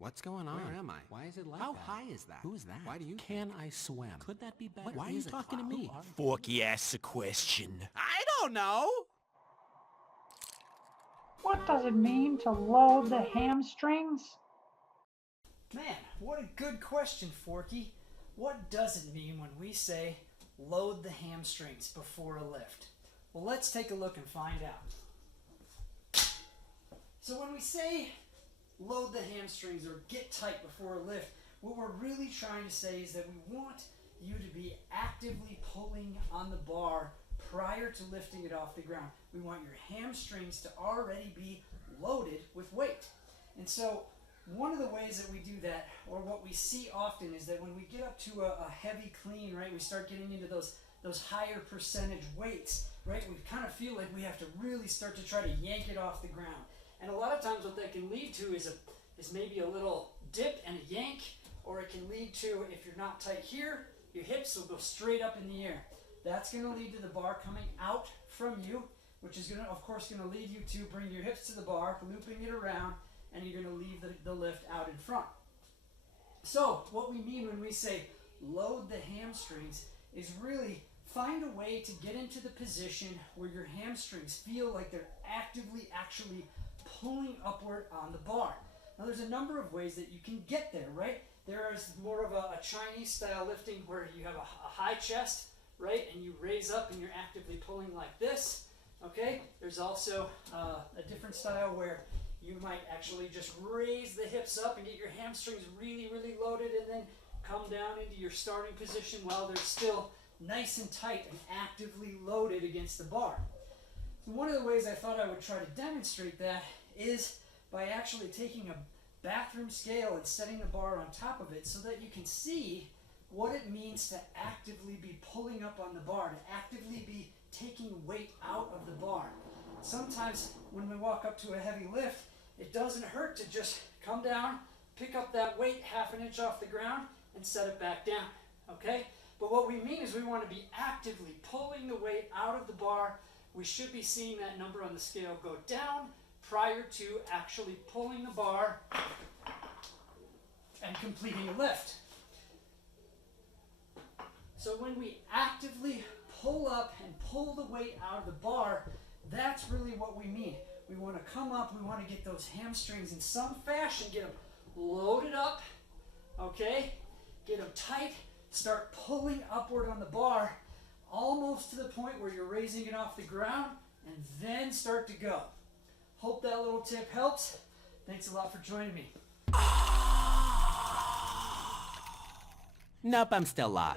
What's going on? Where am I? Why is it like How that? high is that? Who is that? Why do you Can I swim? Could that be better? Why are you talking to me? Forky asks a question. I don't know. What does it mean to load the hamstrings? Man, what a good question, Forky. What does it mean when we say load the hamstrings before a lift? Well, let's take a look and find out. So when we say load the hamstrings or get tight before a lift, what we're really trying to say is that we want you to be actively pulling on the bar prior to lifting it off the ground. We want your hamstrings to already be loaded with weight. And so one of the ways that we do that, or what we see often, is that when we get up to a heavy clean, right, we start getting into those higher percentage weights, right, we kind of feel like we have to really start to try to yank it off the ground. And a lot of times what that can lead to is maybe a little dip and a yank, or it can lead to, if you're not tight here, your hips will go straight up in the air. That's going to lead to the bar coming out from you, which is going to, of course, going to lead you to bring your hips to the bar, looping it around, and you're going to leave the lift out in front. So what we mean when we say load the hamstrings is really find a way to get into the position where your hamstrings feel like they're actively actually pulling upward on the bar. Now there's a number of ways that you can get there, right? There is more of a Chinese style lifting where you have a high chest, right? And you raise up and you're actively pulling like this, okay? There's also a different style where you might actually just raise the hips up and get your hamstrings really, really loaded and then come down into your starting position while they're still nice and tight and actively loaded against the bar. One of the ways I thought I would try to demonstrate that is by actually taking a bathroom scale and setting the bar on top of it so that you can see what it means to actively be pulling up on the bar, to actively be taking weight out of the bar. Sometimes when we walk up to a heavy lift, it doesn't hurt to just come down, pick up that weight half an inch off the ground, and set it back down, okay? But what we mean is we want to be actively pulling the weight out of the bar. We should be seeing that number on the scale go down prior to actually pulling the bar and completing a lift. So when we actively pull up and pull the weight out of the bar, that's really what we mean. We want to come up, we want to get those hamstrings in some fashion, get them loaded up, okay? Get them tight, start pulling upward on the bar, almost to the point where you're raising it off the ground, and then start to go. Hope that little tip helps. Thanks a lot for joining me. Nope, I'm still lost.